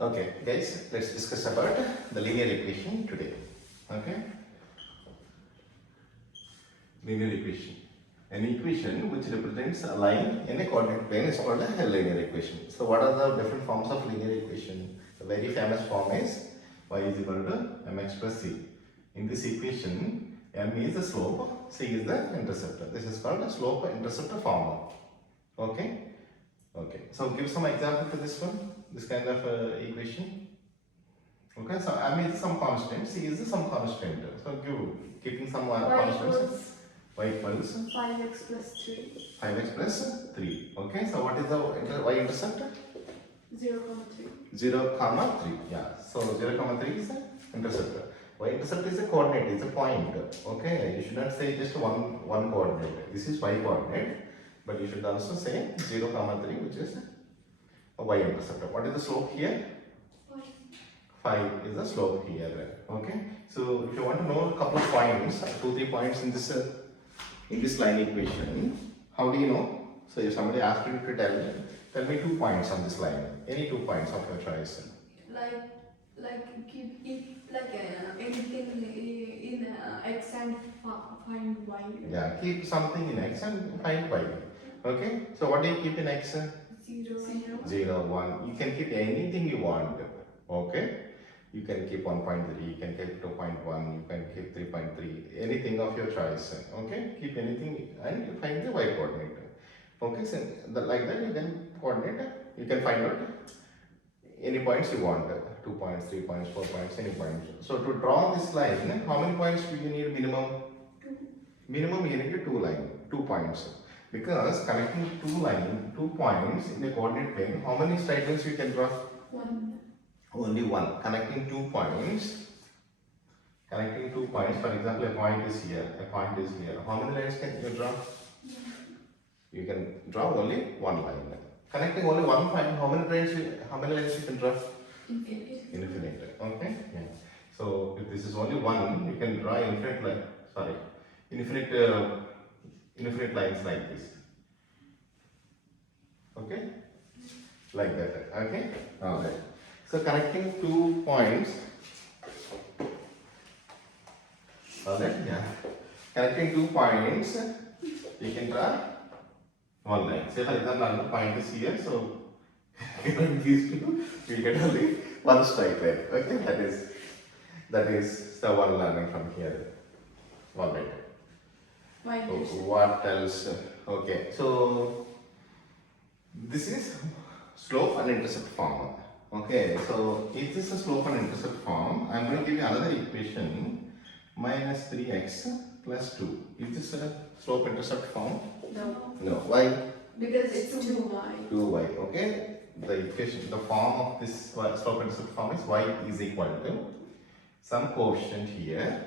Okay, guys, let's discuss about the linear equation today. Okay, linear equation. An equation which represents a line in a coordinate plane is called a linear equation. So, what are the different forms of linear equation? The very famous form is y is equal to mx plus c. In this equation, m is the slope, c is the interceptor. This is called a slope interceptor formula. Okay. Okay, so give some example to this one, this kind of equation. Okay, so m is some constant, c is some constant. So keeping some constants. Y equals 5x plus 3. 5x plus 3. Okay, so what is the y intercept? 0, 3. 0, comma 3. Yeah, so 0, comma 3 is the interceptor. Y intercept is a coordinate, it's a point. Okay, you should not say just one coordinate. This is y coordinate. But you should also say 0, comma 3, which is a y interceptor. What is the slope here? 5 is the slope here. Okay. So if you want to know a couple of points, 2-3 points in this line equation, how do you know? So if somebody asked you to tell me 2 points on this line. Any 2 points of your choice. Keep anything in x and find y. Yeah, keep something in x and find y. Okay. So what do you keep in x? 0. 0, 1. You can keep anything you want. Okay. You can keep 1.3, you can keep 2.1, you can keep 3.3, anything of your choice. Okay. Keep anything and you find the y coordinate. Okay. So like that you can coordinate. You can find out any points you want. 2 points, 3 points, 4 points, any points. So to draw this line, how many points do you need minimum? 2. Minimum you need 2 points. Because connecting 2 points in a coordinate plane, how many straight lines you can draw? 1. Only one. Connecting 2 points, for example, a point is here, a point is here. How many lines can you draw? You can draw only one line. Connecting only one point, how many lines you can draw? Infinite. Okay. Yeah. So if this is only one, you can draw infinite lines like this. Okay. Like that. Okay. All right. So connecting 2 points. All right. Yeah. Connecting 2 points, you can draw one line. Say for example, another point is here. So these two, we get only one straight line. Okay. That is the one learning from here. All right. What else? Okay. So this is slope and intercept form. Okay, so if this is a slope and intercept form, I am going to give you another equation, minus 3x plus 2. Is this a slope intercept form? No. Why? Because it's 2y. 2y. Okay. The equation, the form of this slope intercept form is y is equal to some coefficient here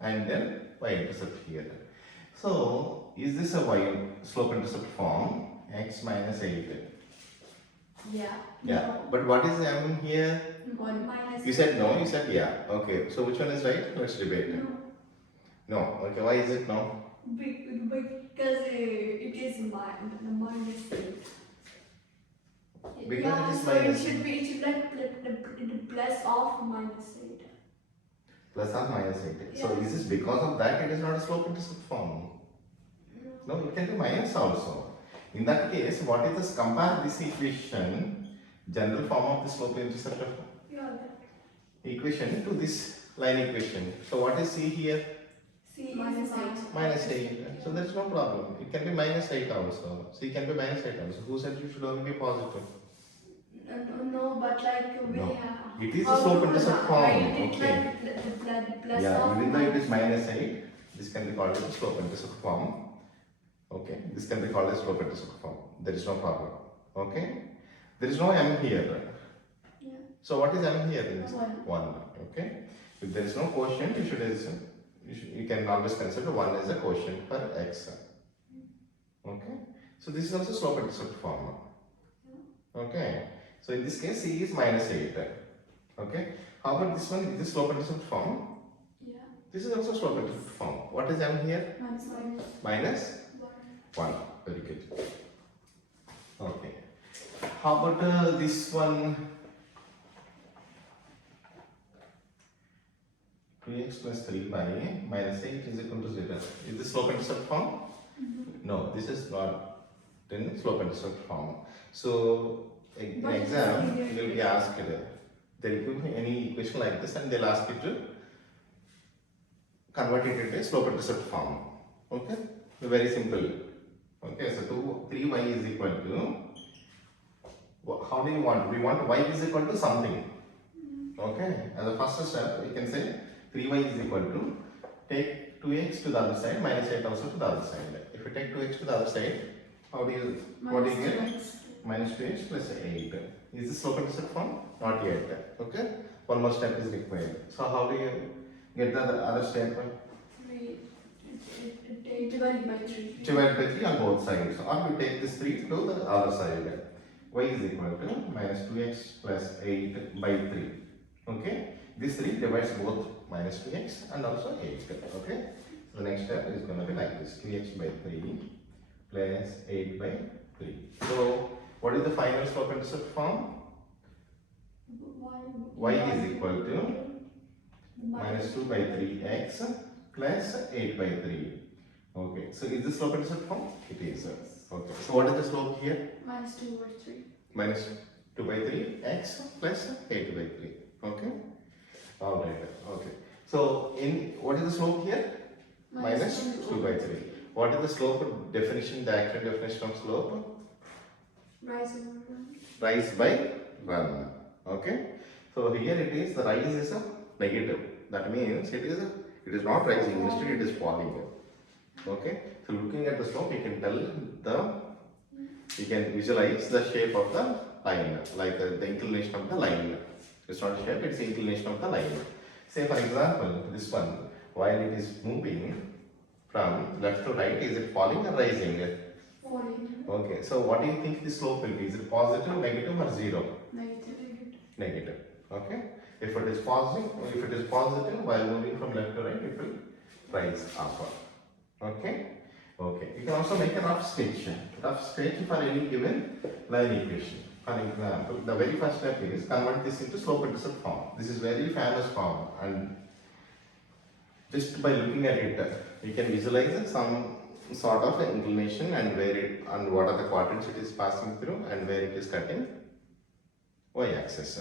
and then y intercept here. So, is this a y slope intercept form? X minus 8. Yeah. Yeah. But what is m here? 1 minus. You said no, you said yeah. Okay. So which one is right? Let's debate. No. Okay. Why is it no? Because it is minus 8. Because it is so minus. It should like plus of minus 8. Plus or minus 8. Yeah. So is this because of that it is not a slope intercept form? No, it can be minus also. In that case, what is this? Compare this equation, general form of the slope intercept equation to this line equation. So what is C here? C minus 8. Minus 8. So there is no problem. It can be minus 8 also. C can be minus 8 also. Who said you should only be positive? No, but like we No. have. It is a slope intercept form. Write it Okay. like plus Yeah, of even though it is minus 8, this can be called as a slope intercept form. Okay, this can be called as slope intercept form. There is no problem. Okay, there is no m here. Yeah. So what is m here? 1. Okay, if there is no quotient, you can always consider 1 as a quotient for x. Okay, so this is also slope intercept form. Okay, so in this case, c is minus 8. Okay, how about this one? Is this slope intercept form? Yeah. This is also slope intercept form. What is m here? Minus 1. Very good. Okay. How about this one? 2x plus 3 by minus 8 is equal to 0. Is this slope intercept form? No, this is not in slope intercept form. So in But it's exam, linear you will be asked, they'll give you any equation like this and they'll ask you to convert it into a slope intercept form. Okay, so very simple. Okay, so 3y is equal to, how do you want? We want y is equal to something. Okay, as a first step, we can say 3y is equal to, take 2x to the other side, minus 8 also to the other side. If you take 2x to the other side, what do you get? Minus 2x plus 8. Is this slope intercept form? Not yet. Okay, one more step is required. So how do you get the other step? Divided by 3. Divide by 3 on both sides. Or you take this 3 to the other side. Y is equal to minus 2x plus 8 by 3. Okay, this 3 divides both minus 2x and also 8. Okay, so the next step is going to be like this: 2x by 3 plus 8 by 3. So what is the final slope intercept form? Y is equal to minus 2 by 3x plus 8 by 3. Okay, so is this slope intercept form? It is. Okay, so what is the slope here? Minus 2 over 3. Minus 2 by 3 x plus 8 by 3. Okay, all right. Okay, so in what is the slope here? Minus 2 by 3. What is the slope definition, the actual definition of slope? Rise over 1. Rise by 1. Okay, so here it is, the rise is a negative. That means it is not rising, instead it is falling. Okay, so looking at the slope, you can tell you can visualize the shape of the line, like the inclination of the line. It's not a shape, it's the inclination of the line. Say for example, this one, while it is moving from left to right, is it falling or rising? Falling. Okay, so what do you think the slope will be? Is it positive, negative or 0? Negative. Negative. Okay, if it is positive, while moving from left to right, it will rise upward. Okay. Okay, you can also make a rough sketch for any given line equation. For example, the very first step is convert this into slope intercept form. This is very famous form, and just by looking at it, you can visualize some sort of inclination and and what are the quadrants it is passing through and where it is cutting y-axis.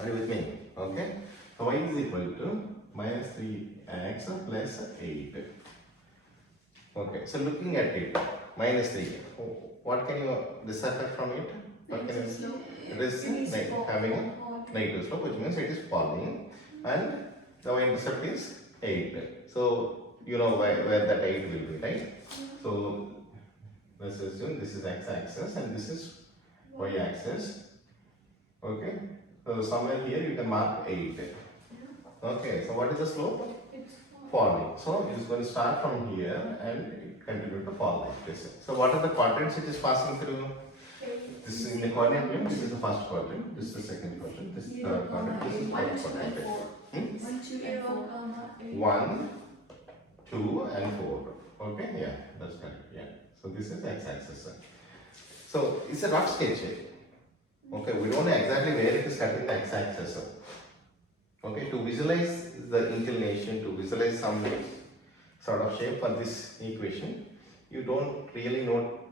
Are you with me? Okay. So y is equal to minus 3x plus 8. Okay, so looking at it, minus 3, what can you decipher from it? What can you, it is having a negative slope, which means it is falling, and the y-intercept is 8. So you know where that 8 will be, right? So let's assume this is x-axis and this is y-axis. Okay, so somewhere here you can mark 8. Okay, so what is the slope? Falling. So it is going to start from here and continue to fall like this. So what are the quadrants it is passing through? This is in the coordinate plane. This is the first quadrant. This is the second quadrant. This is the third quadrant. This is the fourth quadrant. 1, 2, and 4. 1, 2, and 4. Okay, yeah, that's correct. Yeah. So this is x-axis. So it's a rough sketch. Okay, we don't know exactly where it is cutting the x-axis. Okay, to visualize the inclination, to visualize some sort of shape for this equation, you don't really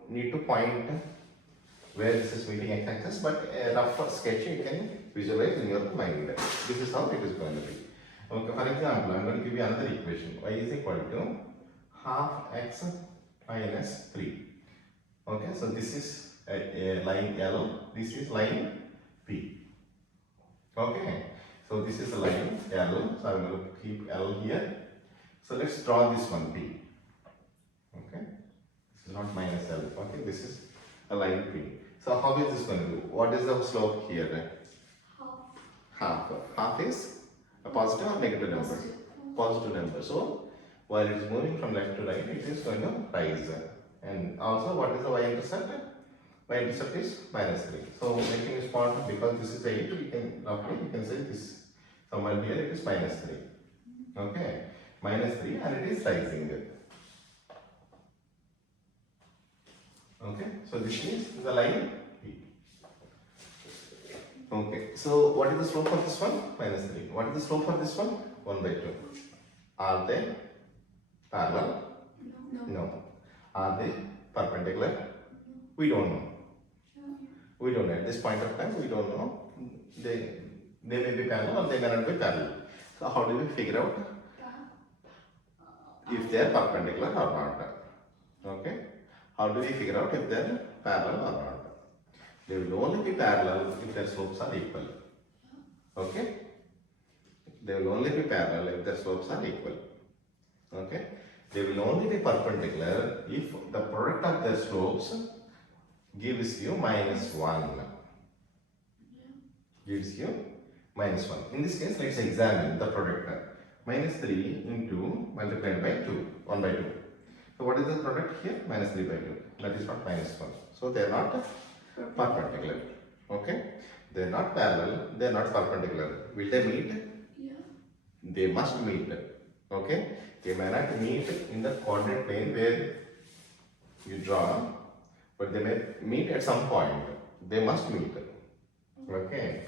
need to point where this is meeting x-axis, but a rough sketch you can visualize in your mind. This is how it is going to be. Okay, for example, I'm going to give you another equation. Y is equal to half x minus 3. Okay, so this is a line L, this is line P. Okay. So this is a line L, so I am going to keep L here. So let's draw this one P. Okay, this is not minus L. Okay, this is a line P. So how is this going to do? What is the slope here? Half. Half is a positive or negative number? Positive number. So while it is moving from left to right, it is going to rise. And also, what is the y-intercept? Y-intercept is minus 3. So making this point, because this is 8, we can roughly say this. Somewhere here it is minus 3. Okay, minus 3 and it is rising. Okay, so this is the line P. Okay, So what is the slope for this one? Minus 3. What is the slope for this one? 1 by 2. Are they parallel? No. Are they perpendicular? We don't know. We don't know. At this point of time, we don't know. They may be parallel or they may not be parallel. So how do we figure out if they are perpendicular or not? Okay. How do we figure out if they are parallel or not? They will only be parallel if their slopes are equal. Okay. They will only be parallel if their slopes are equal. Okay. They will only be perpendicular if the product of their slopes gives you minus 1. Gives you minus 1. In this case, let's examine the product. Minus 3 into multiplied by 2, 1 by 2. So what is the product here? Minus 3 by 2. That is not minus 1. So they are not perpendicular. Okay? They are not parallel. They are not perpendicular. Will they meet? Yeah. They must meet. Okay? They may not meet in the coordinate plane where you draw, but they may meet at some point. They must meet. Okay?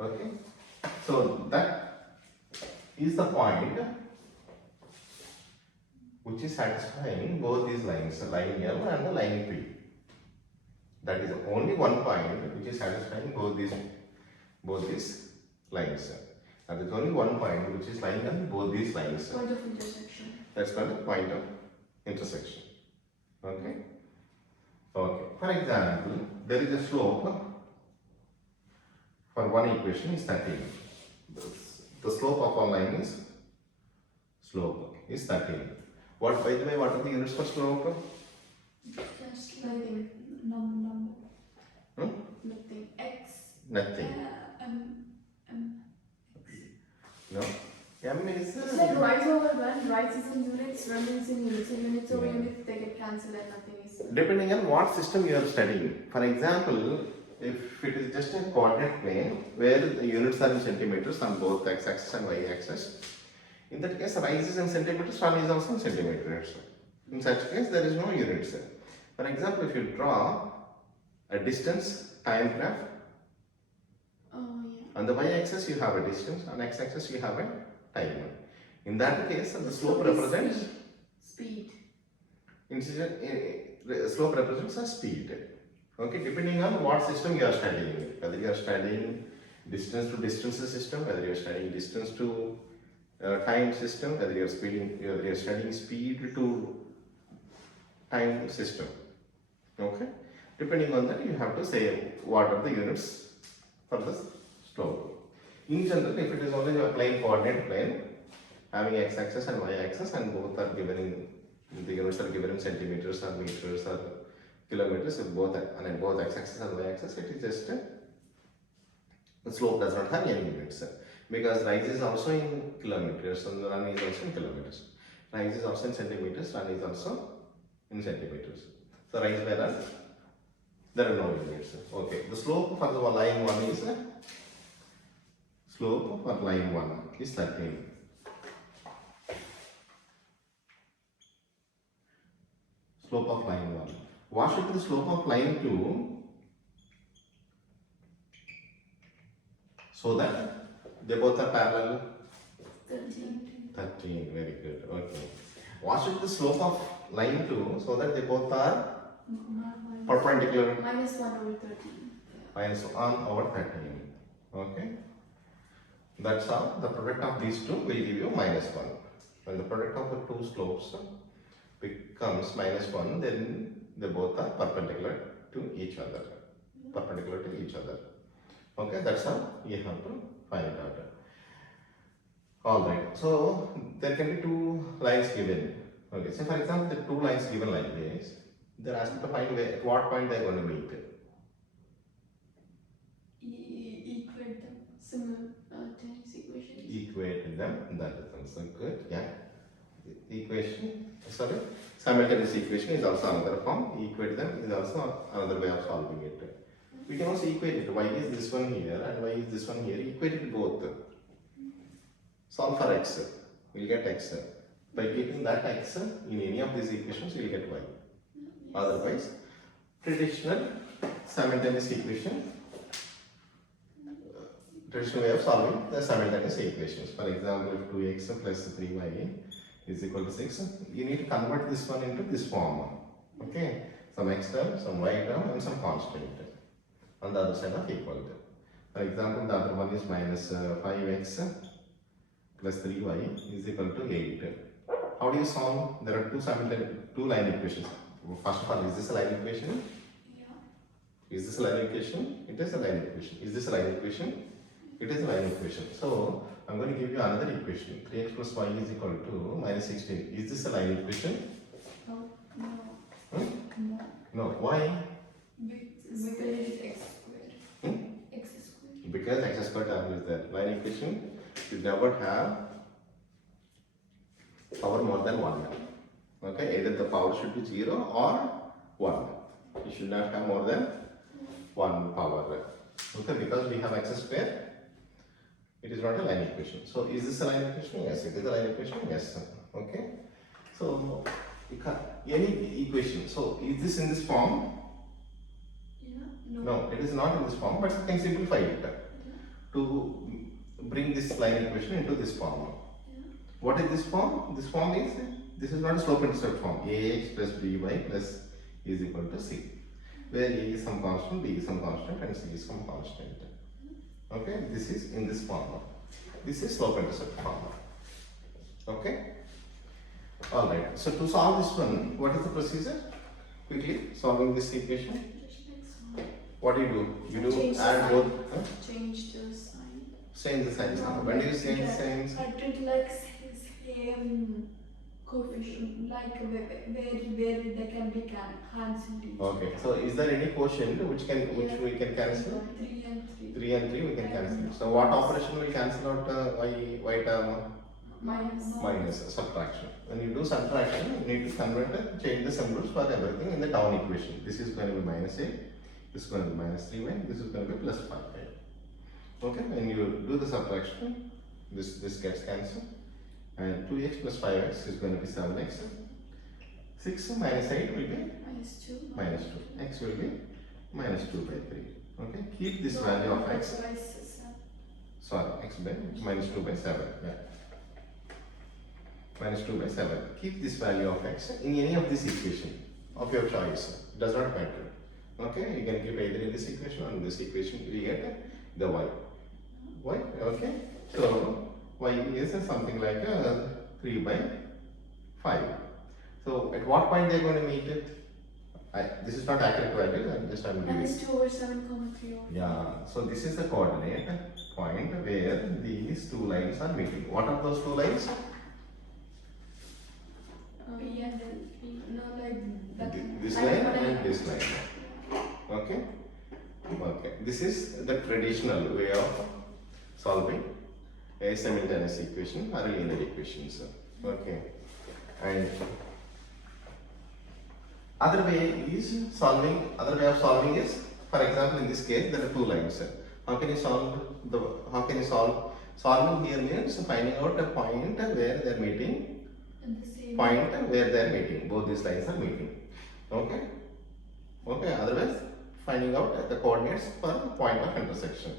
Okay? So that is the point which is satisfying both these lines, line L and the line P. That is only one point which is satisfying both these lines. That is only one point which is lying on both these lines. Point of intersection. That's called the point of intersection. Okay? Okay. For example, there is a slope for one equation is 13. The slope of one line is 13. What, by the way, what are the units for slope? Just nothing. Number. Hmm? Nothing. X. Nothing. No? M is It's like rise over run. Rise is in units, run is in units. In units over Yeah. units, they get cancelled and nothing is. depending on what system you are studying. For example, if it is just a coordinate plane where the units are in centimeters on both x-axis and y-axis, in that case, rise is in centimeters, run is also in centimeters. In such case, there is no units. For example, if you draw a distance time graph, Oh yeah. on the y-axis you have a distance, on x-axis you have a time. In that case, the slope is represents speed. slope represents a speed. Okay, depending on what system you are studying, whether you are studying distance to distance system, whether you are studying distance to time system, whether you are studying speed to time system. Okay, depending on that, you have to say what are the units for the slope. In general, if it is only a plain coordinate plane having x-axis and y-axis, and both are given in the units are given in centimeters or meters or kilometers, if both on both x-axis and y-axis, it is just the slope does not have any units, because rise is also in kilometers and run is also in kilometers. Rise is also in centimeters, run is also in centimeters. So rise by run, there are no units. Okay, the slope for the line 1 is slope for line 1 is 13. Slope of line 1. What should be the slope of line 2? So that they both are parallel. 13. 13, very good. Okay. What should be the slope of line 2 so that they both are perpendicular? -1 over 13. Minus 1 over 13. Okay. That's how the product of these two will give you -1. When the product of the two slopes becomes -1, then they both are perpendicular to each other. Perpendicular to each other. Okay, that's how you have to find out. Alright, so there can be two lines given. Okay, so for example, the two lines given like this, they're asked to find where, at what point they're going to meet. Equate them. Similar tense equations. Equate them, that is also good, yeah. Simultaneous equation is also another form. Equate them is also another way of solving it. We can also equate it. Why is this one here and why is this one here? Equate it both. Solve for x. We'll get x. By keeping that x in any of these equations, we'll get y. Otherwise, traditional simultaneous equation traditional way of solving the simultaneous equations. For example, if 2x plus 3y is equal to 6, you need to convert this one into this form. Okay, some x term, some y term, and some constant on the other side of equality. For example, the other one is minus 5x plus 3y is equal to 8. How do you solve? There are two line equations. First of all, is this a line equation? Yeah. Is this a line equation? It is a line equation. Is this a line equation? It is a line equation. So, I'm going to give you another equation. 3x plus y is equal to minus 16. Is this a line equation? No. No. Hmm? No. No. Why? Because it is x squared. Hmm? X squared. Because x squared term is there. Line equation should never have power more than 1. Okay, either the power should be 0 or 1. You should not have more than 1 power. Okay, because we have x square, it is not a line equation. So, is this a line equation? Yes, it is a line equation. Yes. Okay. So, any equation. So, is this in this form? Yeah. No. No, it is not in this form, but you can simplify it to bring this line equation into this form. Yeah. What is this form? This form is, this is not a slope intercept form. ax plus by plus is equal to c, where a is some constant, b is some constant, and c is some constant. Okay, this is in this form. This is slope intercept form. Okay. All right. So to solve this one, what is the procedure? Quickly solving this equation. Just next one. What do? You do Change the add sign. both. Huh? Change the sign. Change the signs. When do you change the signs? I treat like same coefficient, like where they can be cancelled. Okay. So is there any quotient which we can cancel? 3 and 3. 3 and 3 we can cancel. So what operation will cancel out y term? Minus subtraction. When you do subtraction, you need to change the symbols for everything in the down equation. This is going to be minus 8, this is going to be minus 3y, this is going to be plus 5. Okay, when you do the subtraction, this gets cancelled, and 2x plus 5x is going to be 7x. 6 minus 8 will be minus 2. X will be minus 2 by 3. Okay, keep this value of x. Sorry, x by minus 2 by 7. Yeah. Minus 2 by 7. Keep this value of x in any of this equation of your choice. It does not matter. Okay, you can keep either in this equation or in this equation. We get the y. Y. Okay. So y is something like 3 by 5. So at what point they are going to meet it? This is not accurate value. I'm giving. Minus 2 over 7, 3 over. Yeah. So this is the coordinate point where these two lines are meeting. What are those two lines? P and L. No, like that. This line and this line. Okay. Okay. This is the traditional way of solving a simultaneous equation or a linear equations. Okay. And other way of solving is, for example, in this case there are two lines. How can you solve? Solving here means finding out a point where they are meeting. Point where they are meeting. Both these lines are meeting. Okay. Okay. Otherwise, finding out the coordinates for point of intersection.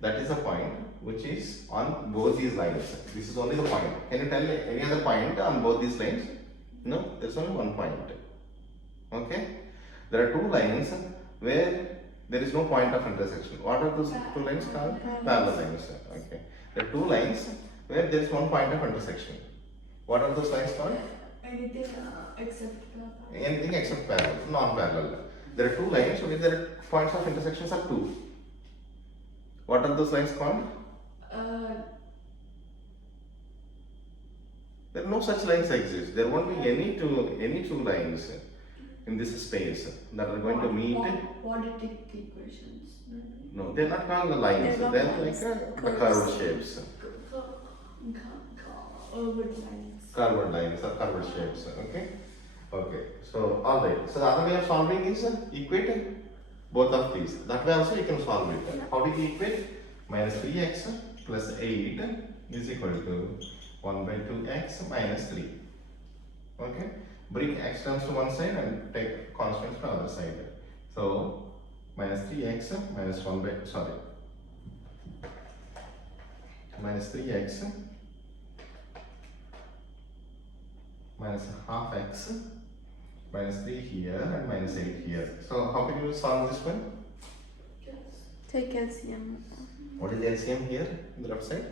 That is a point which is on both these lines. This is only the point. Can you tell me any other point on both these lines? No, there is only one point. Okay. There are two lines where there is no point of intersection. What are those two lines called? Parallel lines. Okay. There are two lines where there is one point of intersection. What are those lines called? Anything except parallel. Anything except parallel, non-parallel. There are two lines where their points of intersections are 2. What are those lines called? There are no such lines exist. There won't be any two lines in this space that are going to meet. Quadratic equations. No, they are not called the lines. They are like the curved shapes. Curved lines or curved shapes. Okay. Okay. So all right. So the other way of solving is equate both of these. That way also you can solve it. How do you equate? Minus 3x plus 8 is equal to 1 by 2x minus 3. Okay. Bring x terms to one side and take constants to the other side. So minus 3x minus 1 by minus 3x minus half x minus 3 here and minus 8 here. So how can you solve this one? Yes. Take LCM. What is the LCM here in the left side?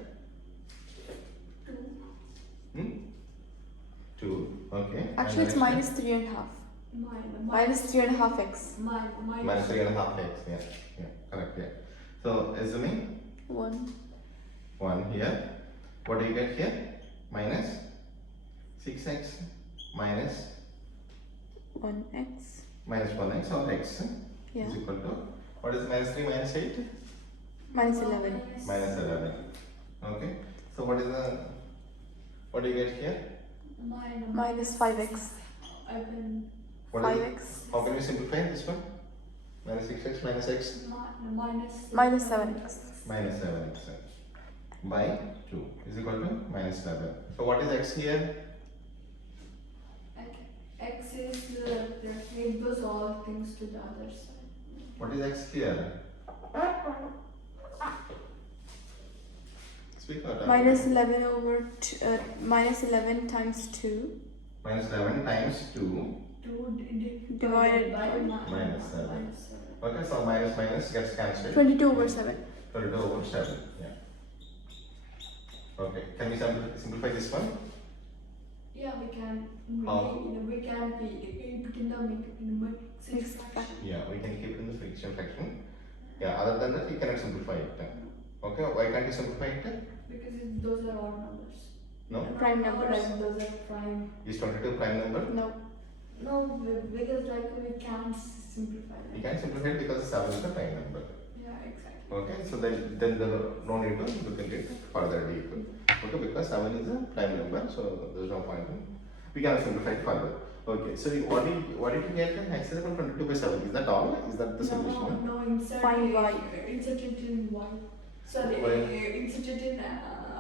2. 2. Okay. Actually, it's And minus 3.5. Minus 3.5x. minus 3.5 x. Yeah. Yeah. Correct. Yeah. So assuming 1. 1 here. What do you get here? Minus 6x minus 1x. minus 1x or x Yeah. is equal to, what is minus 3 minus 8? Minus 11. Minus 11. Okay. So what do you get here? Minus 5x. What is 5x. How can we simplify this one? Minus 6x minus x Minus 7x. minus 7x by 2 is equal to minus 11. So what is x here? X is it goes all things to the other side. What is x here? Speak out. Minus 11 over minus 11 times 2. Minus 11 times 2. 2 Divided by minus 7. Okay, so minus minus gets cancelled. 22 over 7. 22 over 7. Yeah. Okay, can we simplify this one? Yeah, we can. How? We can keep in the Mixed fraction. Yeah, we can keep in the fraction fraction. Yeah, other than that, we cannot simplify it. Okay, why can't you simplify it? Because those are odd numbers. No? Prime numbers. Those are prime. Is 22 prime number? No. No, because like we can't simplify You that. can simplify it because 7 is the prime number. Yeah, exactly. Okay, so then there no need to look at it further deep. Okay, because 7 is a prime number, so there's no point in. We can simplify it further. Okay, so what did you get? X is equal to 22 by 7. Is that all? Is that the solution? No, insert Find y. Insert it in y. Sorry, Why? insert it in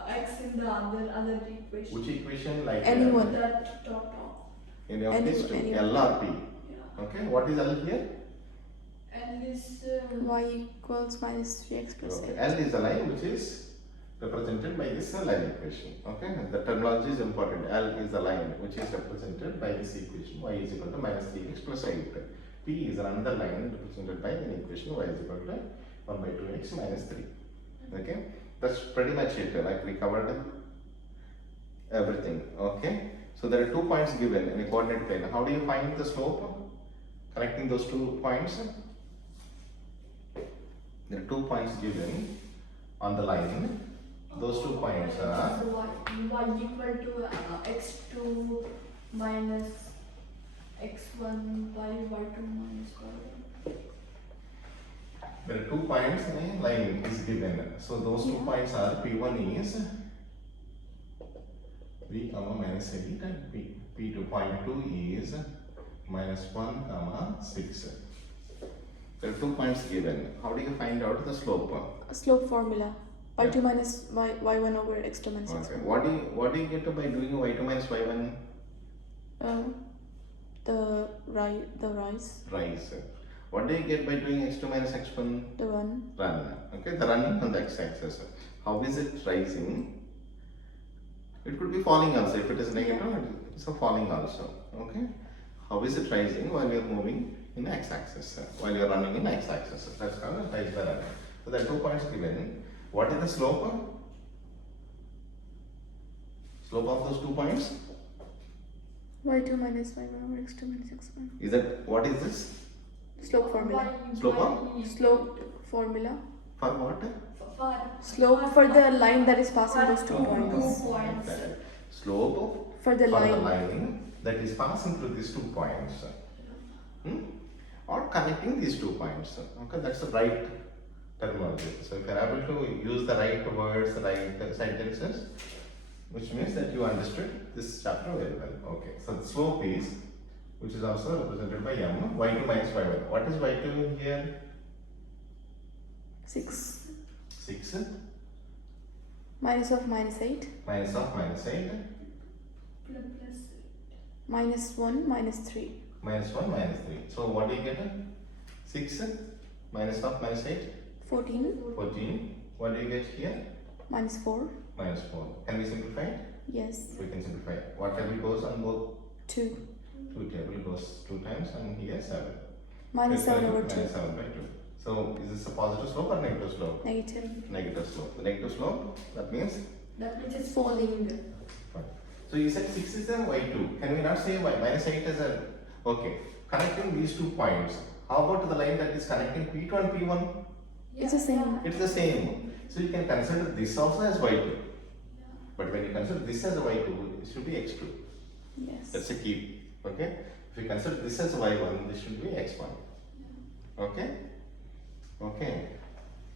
x in the other equation. Which equation? Like Anyone. That top. Any of these two, Anyone. L or P. Yeah. Okay, what is L here? And this. Y equals minus 3x plus Okay, 8. L is a line which is represented by this line equation. Okay, the terminology is important. L is a line which is represented by this equation. Y is equal to minus 3x plus 8. P is another line represented by an equation. Y is equal to 1 by 2x minus 3. Okay, that's pretty much it. Like we covered everything. Okay, so there are 2 points given in a coordinate plane. How do you find the slope? Connecting those 2 points. There are 2 points given on the line. Those 2 points are So y equal to x2 minus x1 by y2 minus y1. there are 2 points in a line is given. So those 2 Yeah. points are P1 is v comma minus 8 and P2 point 2 is minus 1 comma 6. There are 2 points given. How do you find out the slope? Slope formula. y2 minus y1 over x2 minus Okay. x1. What do you get by doing y2 minus y1 The rise. rise? What do you get by doing x2 minus x1 The run. run? Okay, the running on the x-axis. How is it rising? It could be falling also. If it is negative, it's a falling also. Okay. How is it rising while you're moving in x-axis? While you're running in x-axis. That's called a rise by running. So there are 2 points given. What is the slope? Slope of those 2 points? y2 minus y1 over x2 minus x1. Is that what is this? Slope formula. Slope of? Slope formula. For what? Slope for the line that is passing those 2 points. Points. Slope of For the for the line. line that is passing through these 2 points. Or connecting these 2 points. Okay, that's the right terminology. So if you are able to use the right words, the right sentences, which means that you understood this chapter very well. Okay, so the slope is, which is also represented by m, y2 minus y1. What is y2 here? 6. 6 Minus of minus 8. minus of minus 8 Plus Minus 1 minus 3. minus 1 minus 3. So what do you get? 6 minus of minus 8 14. 14. What do you get here? minus 4. Minus 4. Can we simplify it? Yes. We can simplify it. What table goes on both? 2. 2 table goes 2 times and here 7. Minus 7 over 2. Minus 7 by 2. So is this a positive slope or negative slope? Negative. Negative slope. The negative slope, that means? That means it's Falling. Fine. So you said 6 is a y2. Can we not say minus 8 is a... Okay. Connecting these 2 points. How about the line that is connecting P2 and P1? It's the same. It's the same. So you can consider this also as y2. But when you consider this as a y2, it should be x2. Yes. That's a key. Okay? If you consider this as y1, this should be x1. Okay? Okay.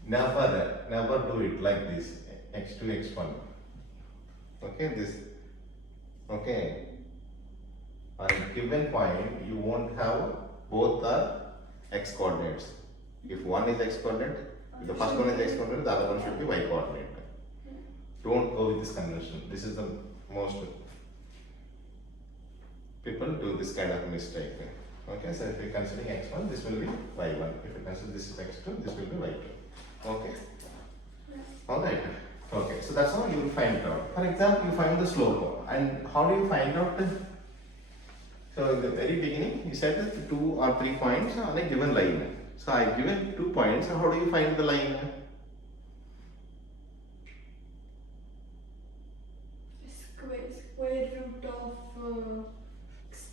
Never do it like this. x2, x1. Okay? This. Okay. On a given point, you won't have both the x coordinates. If one is x coordinate, if the first one is x coordinate, the other one should be y coordinate. Don't go with this convention. This is the most people do this kind of mistake. Okay, so if you're considering x1, this will be y1. If you consider this is x2, this will be y2. Okay? Alright. Okay, so that's how you will find it out. For example, you find the slope. And how do you find out? So in the very beginning, you said that 2 or 3 points on a given line. So I given 2 points. So how do you find the line? Square root of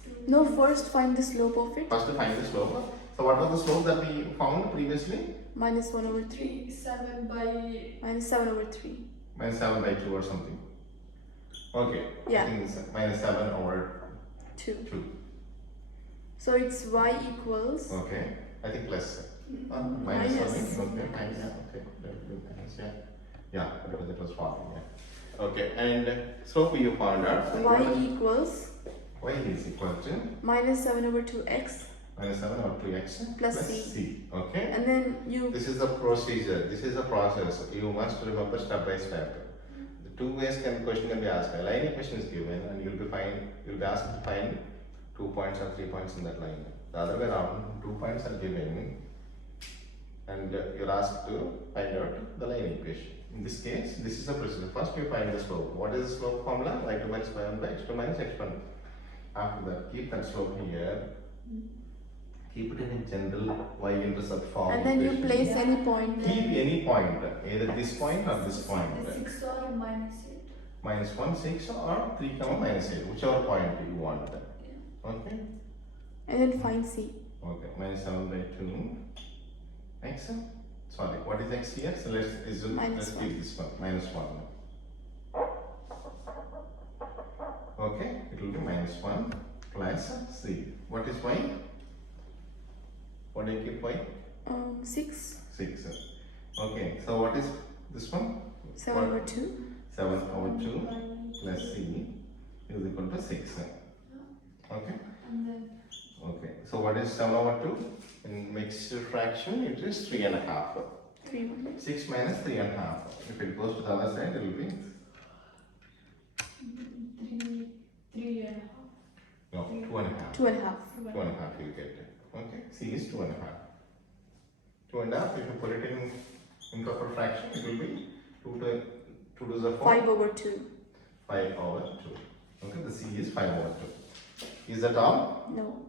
x2. No, first find the slope of it. First to find the slope. So what was the slope that we found previously? Minus 1 over 3. 7 by... Minus 7 over 3. Minus 7 by 2 or something. Okay. Yeah. I think it's minus 7 over 2. 2. So it's y equals Okay. I think plus. Minus Minus. something. Okay. Minus, yeah. Okay. Minus, yeah. Yeah, because it was falling. Yeah. Okay. And slope you found out. y equals Y is equal to minus 7 over 2x minus 7 over 2x plus c. Okay. And then you This is the procedure. This is the process. You must remember step by step. The 2 ways question can be asked. A line equation is given, and you'll be asked to find 2 points or 3 points in that line. The other way around, 2 points are given, and you're asked to find out the line equation. In this case, this is the procedure. First, you find the slope. What is the slope formula? y2 minus y1 by x2 minus x1. After that, keep that slope here. Keep it in a general y-intercept form. and then you equation. place any point. Keep any point, either this point or this point. 6 or minus 8. Minus 1, 6 or 3, minus 8, whichever point you want. Okay? And then find c. Okay, minus 7 by 2. X? Sorry, what is x here? So let's assume, Minus let's keep this one, minus 1. Okay, it will be minus 1 plus c. What is y? What do you keep y? 6. 6. Okay, so what is this one? 7 What? over 2. 7 over 2 plus c is equal to 6. Okay? And then Okay. So what is 7 over 2? In mixed fraction, it is 3.5. 3 1. 6 minus 3.5. If it goes to the other side, it will be 3 and a half. no 2.5. 2 and a half. 2.5 you will get it. Okay. C is 2.5. 2.5. If you put it in improper fraction, it will be 2 to the 4. 5 over 2. 5 over 2. Okay. The C is 5 over 2. Is that all? No.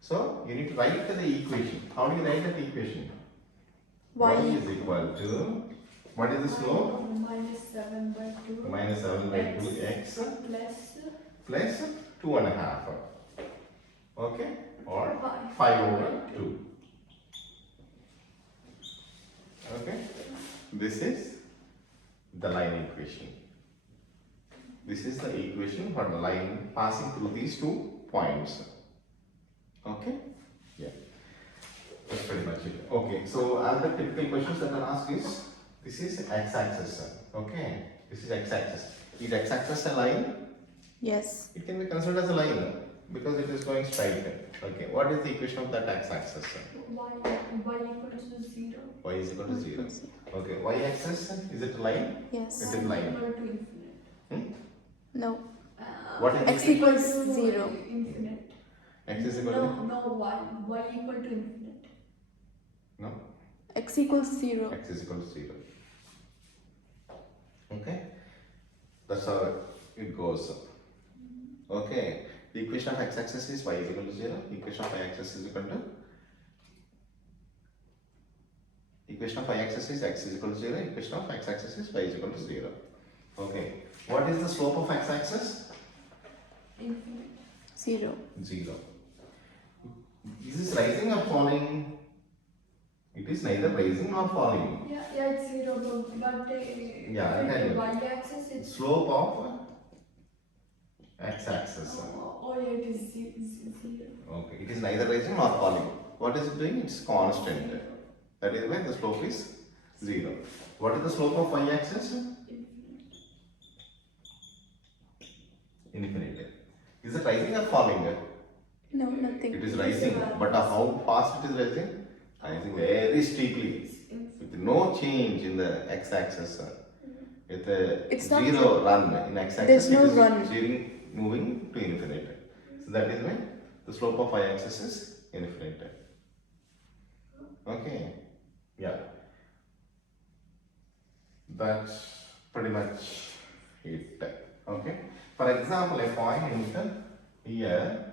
So you need to write the equation. How do you write that equation? Y is equal to, what is the slope? Minus 7 by 2. Minus 7 by 2x Plus plus 2.5. Okay? Or 5. 5 over 2. Okay? This is the line equation. This is the equation for the line passing through these 2 points. Okay? Yeah. That's pretty much it. Okay, so other typical questions that are asked is, this is x-axis. Okay? This is x-axis. Is x-axis a line? Yes. It can be considered as a line because it is going straight. Okay, what is the equation of that x-axis? y equal to 0. Y is equal to 0. Okay, y-axis, is it a line? Yes. It is line. Equal to infinite. Hmm? No. What is X it? equals Equal to 0. Infinite. X is equal No, to? no, y equal to infinite. No, X equals 0. x is equal to 0. That's how it goes. Okay. The equation of x-axis is y is equal to 0. Equation of y-axis is equal to equation of y-axis is x is equal to 0. Equation of x-axis is y is equal to 0. Okay. What is the slope of x-axis? Infinite. 0. 0. Is this rising or falling? It is neither rising nor falling. Yeah, it's 0, but Yeah, I'll tell you. y-axis it's Slope of x-axis. yeah, it is 0. Okay. It is neither rising nor falling. What is it doing? It's constant. That is why the slope is 0. What is the slope of y-axis? Infinite. Is it rising or falling? No, nothing. It is rising. But how fast it is rising? Rising very steeply. With no change in the x-axis. With a It's not zero run in x-axis, There's no it is run. moving to infinite. So that is why the slope of y-axis is infinite. Okay. Yeah. That's pretty much it. Okay. For example, a point here.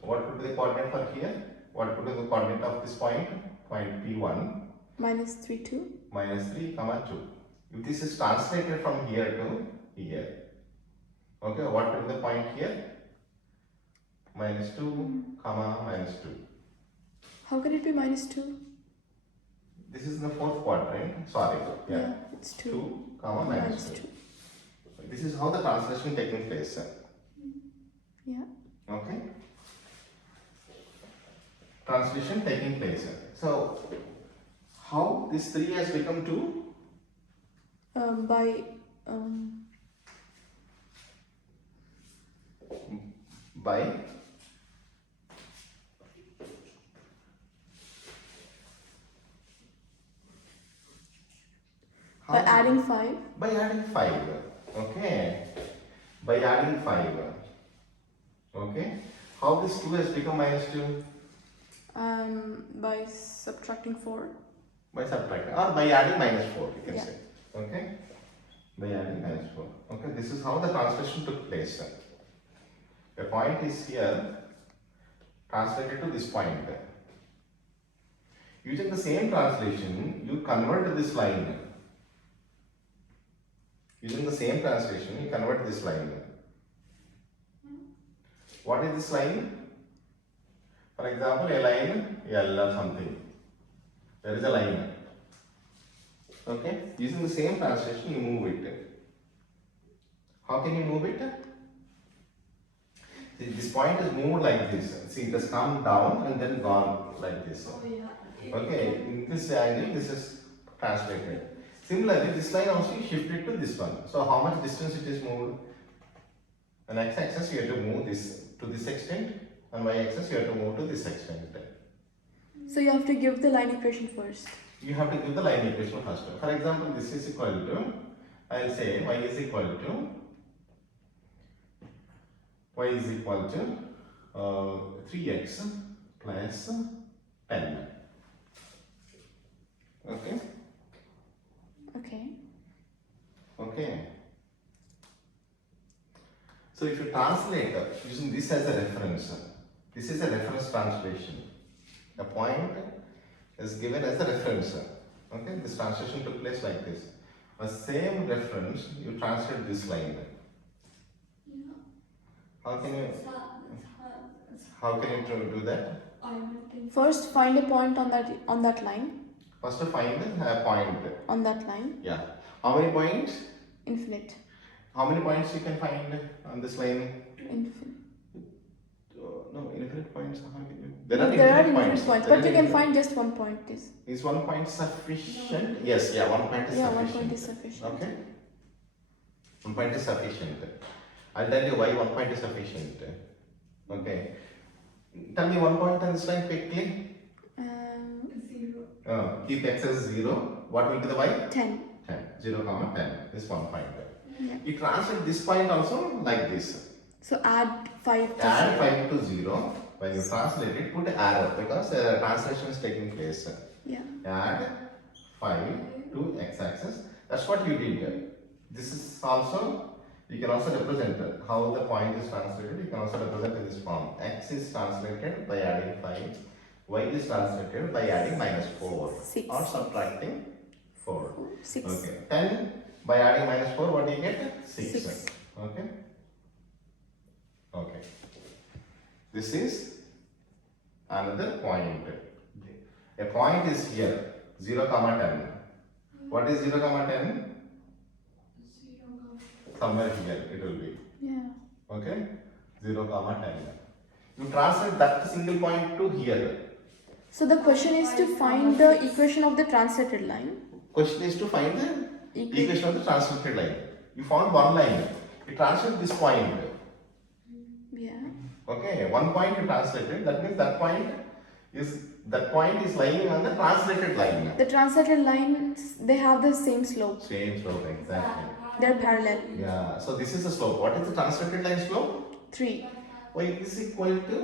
What would be the coordinate for here? What would be the coordinate of this point? Point P1 Minus 3, 2. minus 3 comma 2. If this is translated from here to here, okay, what will be the point here? Minus 2 comma minus 2. How can it be minus 2? This is the fourth quadrant. Sorry, yeah. It's 2. 2 comma minus 2. 2. This is how the translation taking place. Yeah. Okay. Translation taking place. So, how this 3 has become 2? By By by adding 5. By adding 5. Okay. By adding 5. Okay. How this 2 has become minus 2? By subtracting 4. By subtracting or by adding minus 4, you can Yeah. say. Okay. By adding minus 4. Okay. This is how the translation took place. The point is here translated to this point. Using the same translation, you convert this line. Using the same translation, you convert this line. What is this line? For example, a line L or something. There is a line. Okay? Using the same translation, you move it. How can you move it? See, this point is moved like this. See, it has come down and then gone like this. Oh yeah. Okay, in this angle, this is translated. Similarly, this line also is shifted to this one. So, how much distance it is moved? On x-axis, you have to move this to this extent. On y-axis, you have to move to this extent. So you have to give the line equation first. You have to give the line equation first. For example, this is equal to, I will say y is equal to 3x plus 10. Okay? Okay. Okay. So if you translate using this as a reference, this is a reference translation. The point is given as a reference. Okay, this translation took place like this. A same reference, you translate this line. Yeah. How can you It's do that? I will think. First, find a point on that line. First, to find a point. On that line. Yeah. How many points? Infinite. How many points you can find on this line? Infinite. No, infinite points. How can you? There are infinite points, There but are you can infinite- find just one point. Is 1 point sufficient? Yes, yeah, 1 point is Yeah, sufficient. 1 point is sufficient. Okay. 1 point is sufficient. I'll tell you why 1 point is sufficient. Okay. Tell me 1 point on this line quickly. 0. Keep x as 0. What will be the y? 10. 10. 0 comma 10 is 1 point. Yeah. You translate this point also like this. So add 5 to Add 0. 5 to 0. When you translate it, put arrow because translation is taking place. Yeah. Add 5 to x-axis. That's what you did. This is also You can also represent how the point is translated. You can also represent in this form. X is translated by adding 5. Y is translated by adding -4 6. or subtracting 4. 6. Okay. 10 by adding -4, what do you get? 6. 6. Okay. Okay. This is another point. A point is here, 0, 10. What is 0, 10? Somewhere here it will be. Yeah. Okay? 0, 10. You translate that single point to here. So the question is to find the equation of the translated line. Question is to find the equation of the translated line. You found one line. You translate this point. Yeah. Okay, one point you translated. That means that point is lying on the translated line. The translated lines, they have the same slope. Same slope, exactly. They're parallel. Yeah. So this is the slope. What is the translated line slope? 3. Y is equal to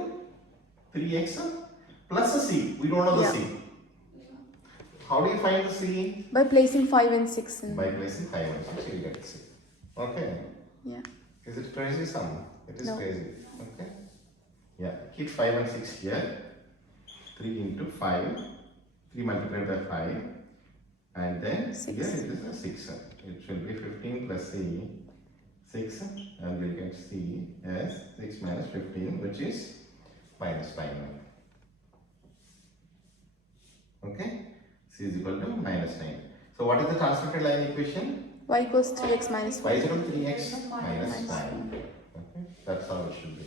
3x plus a c. We don't know the Yeah. c. How do you find the c? By placing 5 and 6 in. By placing 5 and 6, you get c. Okay. Yeah. Is it crazy sum? It is No. crazy. Okay. Yeah. Keep 5 and 6 here. 3 into 5. 3 multiplied by 5. And then 6. here it is a 6. It should be 15 plus c. 6. And we'll get c as 6 minus 15, which is -5. Okay. C is equal to -9. So what is the translated line equation? Y equals 3x minus Y 5. is equal to 3x minus 9. Okay, that's how it should be.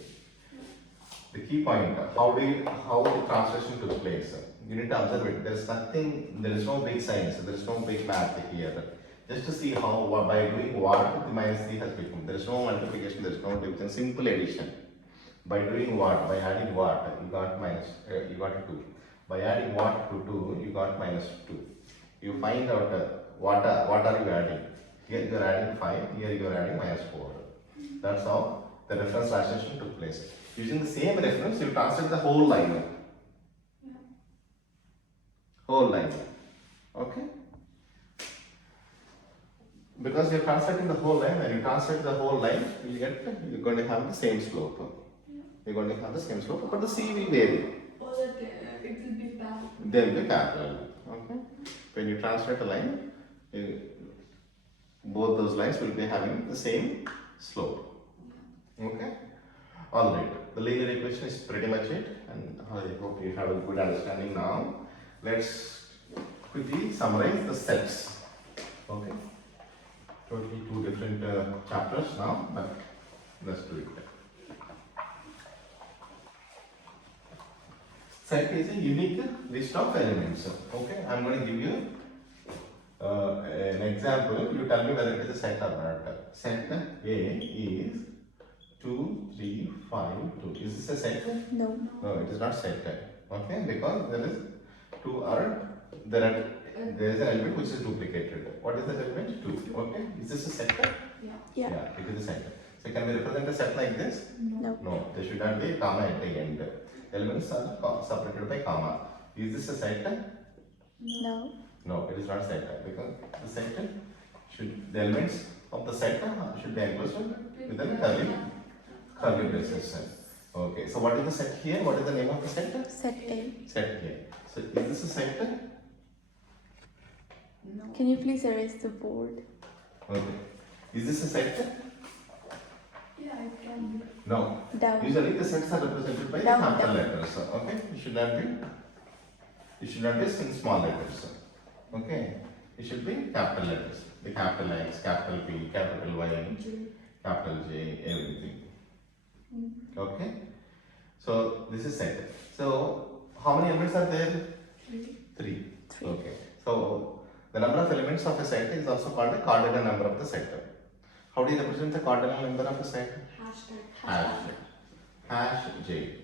The key point, how the translation took place. You need to observe it. There is nothing, there is no big science, there is no big math here. Just to see how, by doing what, the minus 3 has become. There is no multiplication, there is no division, simple addition. By doing what, by adding what, you got you got 2. By adding what to 2, you got -2. You find out what are you adding. Here you are adding 5, here you are adding -4. That's how the reference translation took place. Using the same reference, you translate the whole line. Whole line. Okay? Because you're translating the whole line, when you translate the whole line, you're going to have the same slope. You're going to have the same slope, but the C will vary. Or that it will be parallel. They will be parallel. Okay? When you translate a line, both those lines will be having the same slope. Okay? Alright, the linear equation is pretty much it, and I hope you have a good understanding now. Let's quickly summarize the sets. Okay? Totally 2 different chapters now, but let's do it. Set is a unique list of elements. Okay, I'm going to give you an example. You tell me whether it is a set or not. Set A is 2, 3, 5, 2. Is this a set? No. No, it is not set. Okay, because there is there is an element which is duplicated. What is that element? 2. Okay, is this a set? Yeah. It is a set. So can we represent a set like this? No. No, there should not be a comma at the end. Elements are separated by comma. Is this a set? No. No, it is not set because the set the elements of the set should be enclosed within curly braces. Okay, so what is the set here? What is the name of the set? Set A. Set here. So is this a set? No. Can you please erase the board? Okay. Is this a set? Yeah, it can be. No. Down. Usually the sets are represented by Down, capital down. letters. Okay, it should not be in small letters. Okay, it should be capital letters. The capital X, capital P, capital Y, capital J, everything. Okay, so this is set. So how many elements are there? 3. 3. 3. Okay, so the number of elements of a set is also called the cardinal number of the set. How do you represent the cardinal number of a set? Hashtag. Hash J.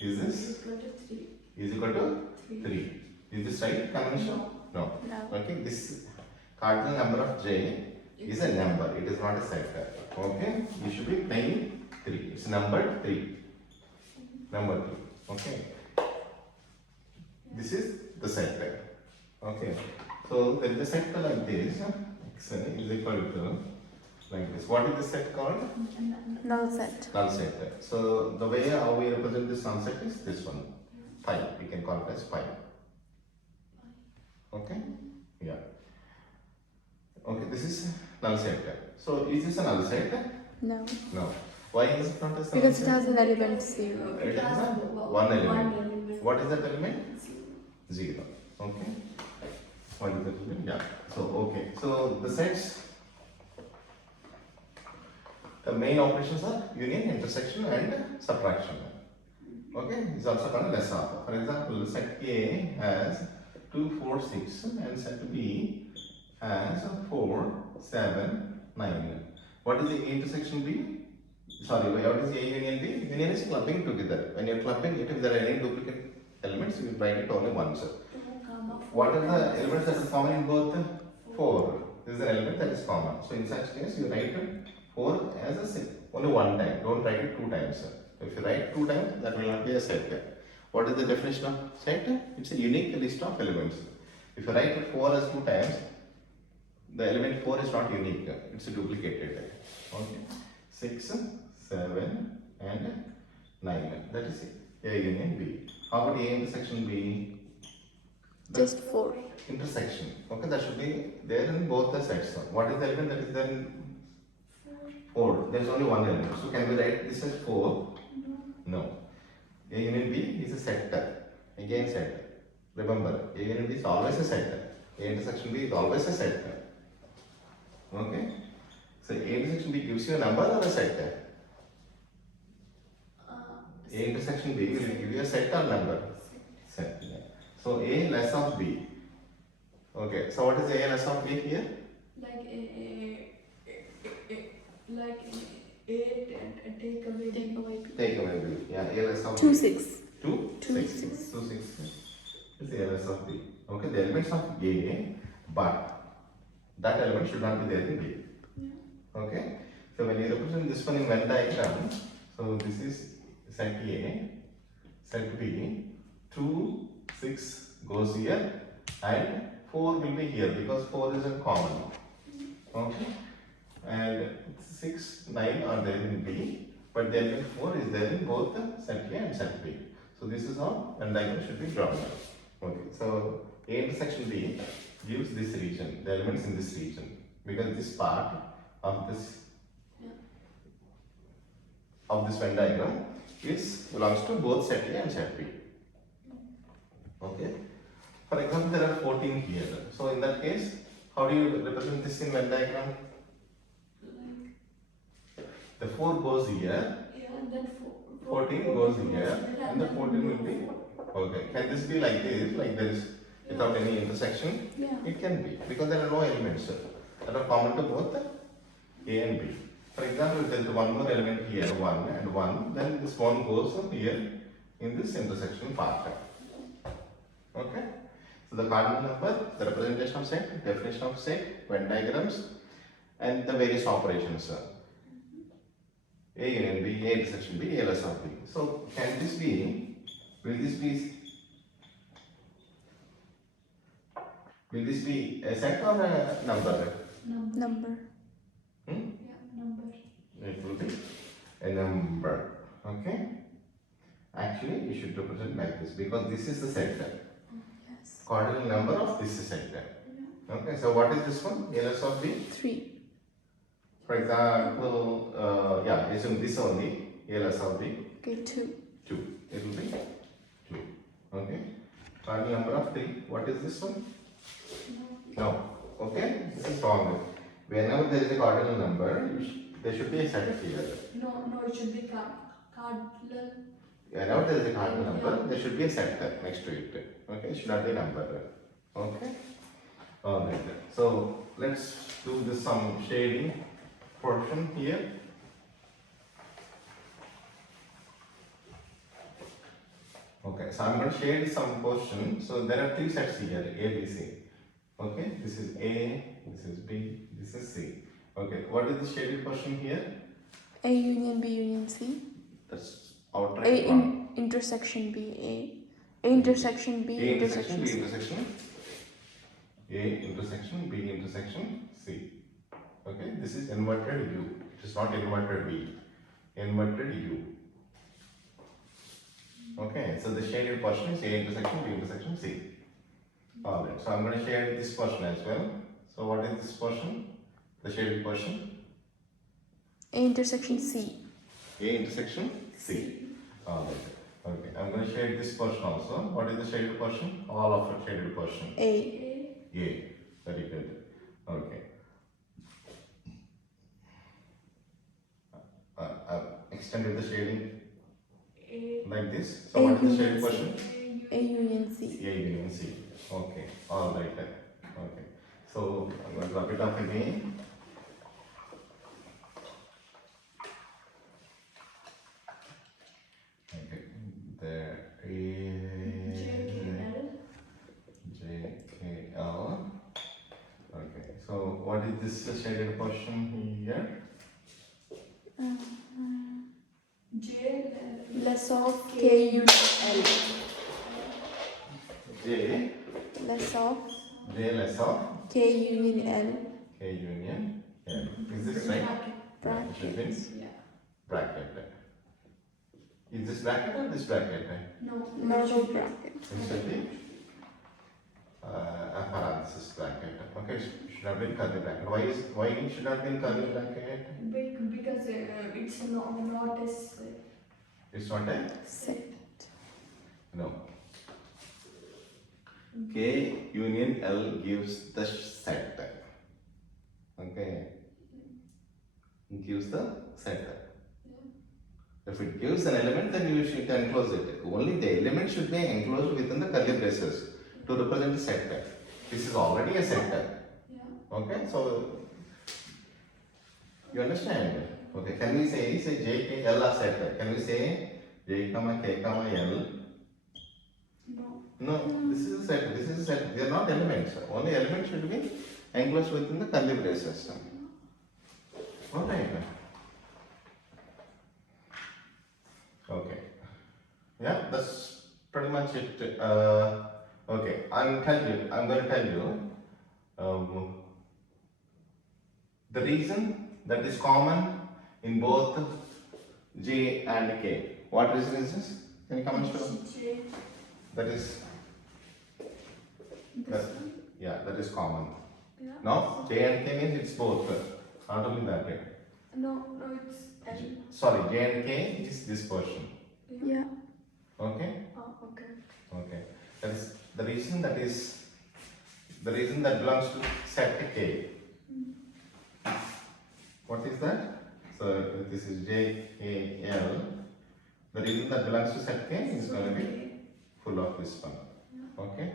Is this Equal to 3. is equal to 3. Is this right convention? No. No. Okay, this cardinal number of J is a number. It is not a set. Okay, you should be playing 3. It's number 3. Number 3. Okay. This is the set. Okay. So there is a set like this. X is equal to like this. What is this set called? Null set. Null set. So the way how we represent this null set is this one. Pi. We can call it as pi. Okay? Yeah. Okay, this is null set. So is this a null set? No. No. Why is it not a null Because it set? has an element 0. It has a one element. What is that element? 0. Okay. What is that element? Yeah. So okay. So the sets, the main operations are union, intersection, and subtraction. Okay. It's also called less of. For example, set A has 2, 4, 6, and set B has 4, 7, 9. What is the A intersection B? Sorry, what is A union B? Union is clubbing together. When you're clubbing it, if there are any duplicate elements, you write it only once. What are the elements that are common in both? 4. This is an element that is common. So in such case, you write 4 as a set. Only one time. Don't write it 2 times. If you write 2 times, that will not be a set. What is the definition of set? It's a unique list of elements. If you write 4 as 2 times, the element 4 is not unique. It's duplicated. Okay. 6, 7, and 9. That is A union B. How about A intersection B? Just 4. Intersection. Okay, that should be there in both the sets. What is the element that is there in 4? There is only one element. So can we write this as 4? No. A union B is a set. Again set. Remember, A union B is always a set. A intersection B is always a set. Okay. So A intersection B gives you a number or a set? A intersection B will give you a set or number? Set. Yeah. So A less of B. Okay. So what is A less of B here? Like like 8 and take away. Take away B. Yeah. A less of 2, B. 6. 2, 2, 6. 6. 2, 6 is A less of B. Okay. The elements of A, but that element should not be there in B. Okay. So when you represent this one in Venn diagram, so this is set A, set B, 2, 6 goes here, and 4 will be here because 4 is a common. Okay. And 6, 9 are there in B, but the element 4 is there in both set A and set B. So this is how Venn diagram should be drawn. Okay. So A intersection B gives this region, the elements in this region, because this part of this Venn diagram belongs to both set A and set B. Okay. For example, there are 14 here. So in that case, how do you represent this in Venn diagram? The 4 goes here, Yeah, and then 14 goes here, and the 14 will be. Okay. Can this be like this, like this, without any intersection? Yeah. It can be, because there are no elements that are common to both A and B. For example, if there is one more element here, 1 and 1, then this 1 goes here in this intersection part. Okay? So the cardinal number, the representation of set, definition of set, Venn diagrams, and the various operations. A union B, A intersection B, A less of B. So can this be, will this be a set or a number? Number. Yeah, number. It will be a number. Okay? Actually, you should represent like this because this is the set. Yes. Cardinal number of this set. Okay, so what is this one? A less of B? 3. For example, assume this only, A less of B, Okay, 2. 2. It will be 2. Okay? Cardinal number of 3. What is this one? No. Okay? This is wrong. Whenever there is a cardinal number, there should be a set here. No, it should be cardinal. Whenever there is a cardinal number, there should be a set next to it. Okay? It should not be a number. Okay? Alright. So let's do this some shading portion here. Okay, so I'm going to shade some portion. So there are 3 sets here, A, B, C. Okay, this is A, this is B, this is C. Okay, what is the shaded portion here? A union B union C. That's outright A wrong. intersection B A. A intersection B A intersection, intersection B C. intersection. A intersection, B intersection, C. Okay, this is inverted U. It is not inverted V. Inverted U. Okay, so the shaded portion is A intersection B intersection C. Alright, so I'm going to shade this portion as well. So what is this portion? The shaded portion? A intersection C. A intersection C. Alright. Okay, I'm going to shade this portion also. What is the shaded portion? All of it shaded portion. A. A. Very good. Okay. Extended the shading like this. So A what is the union shaded C. portion? A union C. A union C. Okay. All right. Okay. So I'm going to rub it up again. Okay. There is JKL. Okay. So what is this shaded portion here? J Less of K union L. J. Less of J less of K union L. K union L. Is this right? Bracket. It means Yeah. bracket. Is this bracket or this bracket? No. No bracket. It should be a parenthesis bracket. Okay, it should have been curly bracket. Why it should have been curly bracket? Because it's not as It's not a Set. no. K union L gives the set. Okay. It gives the set. If it gives an element, then you should enclose it. Only the element should be enclosed within the curly braces to represent the set. This is already a set. yeah. Okay, so you understand? Okay, can we say J, K, L are set? Can we say J, K, L? No. No, this is a set. This is a set. They are not elements. Only element should be enclosed within the curly braces. Alright. Okay. Yeah, that's pretty much it. Okay, I'm going to tell you the reason that is common in both J and K. What reason is this? Can you comment to J. that is This that, one. yeah, that is common. Yeah. No, J and K means it's both. Not only that way. No, it's L. Sorry, J and K is this portion. Yeah. Okay. Oh, okay. Okay. That's the reason that belongs to set K. What is that? So this is J, K, L. The reason that belongs to set K is going to be Okay. full of this one. Yeah. Okay.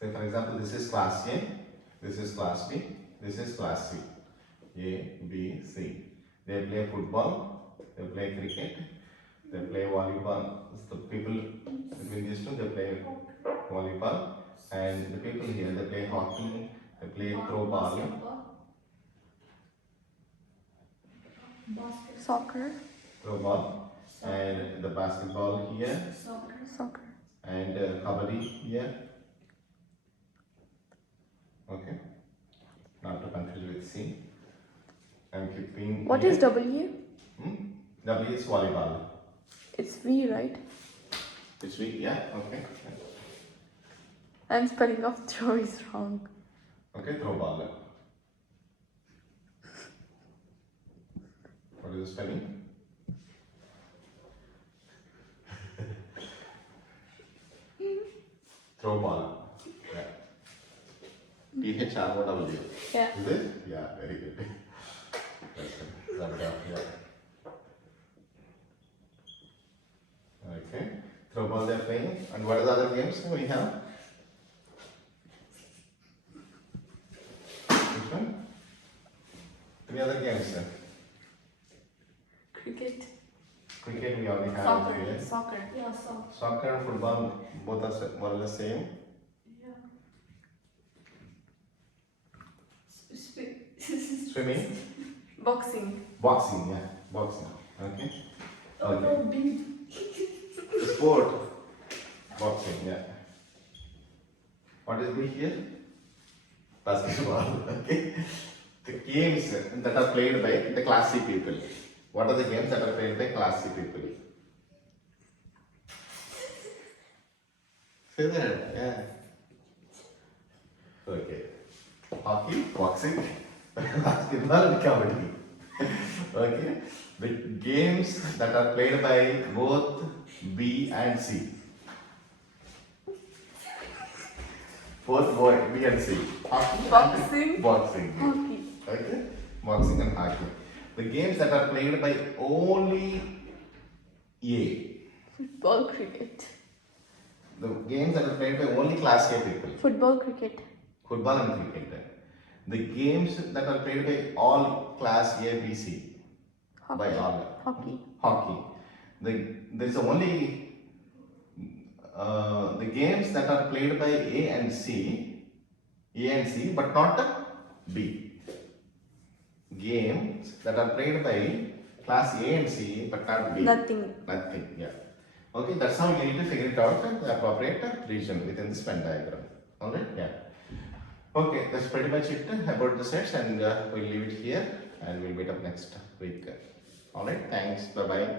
Say for example, this is class A, this is class B, this is class C. A, B, C. They play football, they play cricket, they play volleyball. The people between these two, they play volleyball, and the people here, they play hockey, they play throw ball, Basket. Soccer. throw ball, and the basketball here, Soccer. Soccer. and kabaddi here. Okay, not to confuse with C. I'm keeping. What here. is W? W is volleyball. It's V, right? It's weak, yeah, okay. I'm spelling of throw is wrong. Okay, throw ball. What is the spelling? Throw ball. Yeah. THROW. Yeah. Is it? Yeah, very good. That's it. Rub it up, yeah. Okay. Throw ball they're playing. And what are the other games we have? Which one? Any other games then? Cricket. Cricket we already have. Soccer. Here. Soccer. Yeah, soccer. Soccer and football both are more or less same. Yeah. Swimming, Boxing. boxing, yeah, boxing. Okay. Oh no, big. sport. Boxing, yeah. What is B here? Basketball, okay. The games that are played by the class C people. What are the games that are played by class C people? Say that, yeah. Okay. Hockey, boxing, basketball and kabaddi. Okay. The games that are played by both B and C. Both B and C. Hockey Boxing. and boxing. Hockey. Okay. Boxing and hockey. The games that are played by only A. Football, cricket. The games that are played by only class A people. Football, cricket. Football and cricket. The games that are played by all class A, B, C. Hockey. By all. Hockey. Hockey. There's only the games that are played by A and C, but not B. Games that are played by class A and C, but not B. Nothing. Nothing, yeah. Okay, that's how you need to figure it out the appropriate region within this Venn diagram. Alright, yeah. Okay, that's pretty much it about the sets, and we'll leave it here and we'll meet up next week. Alright, thanks, bye bye.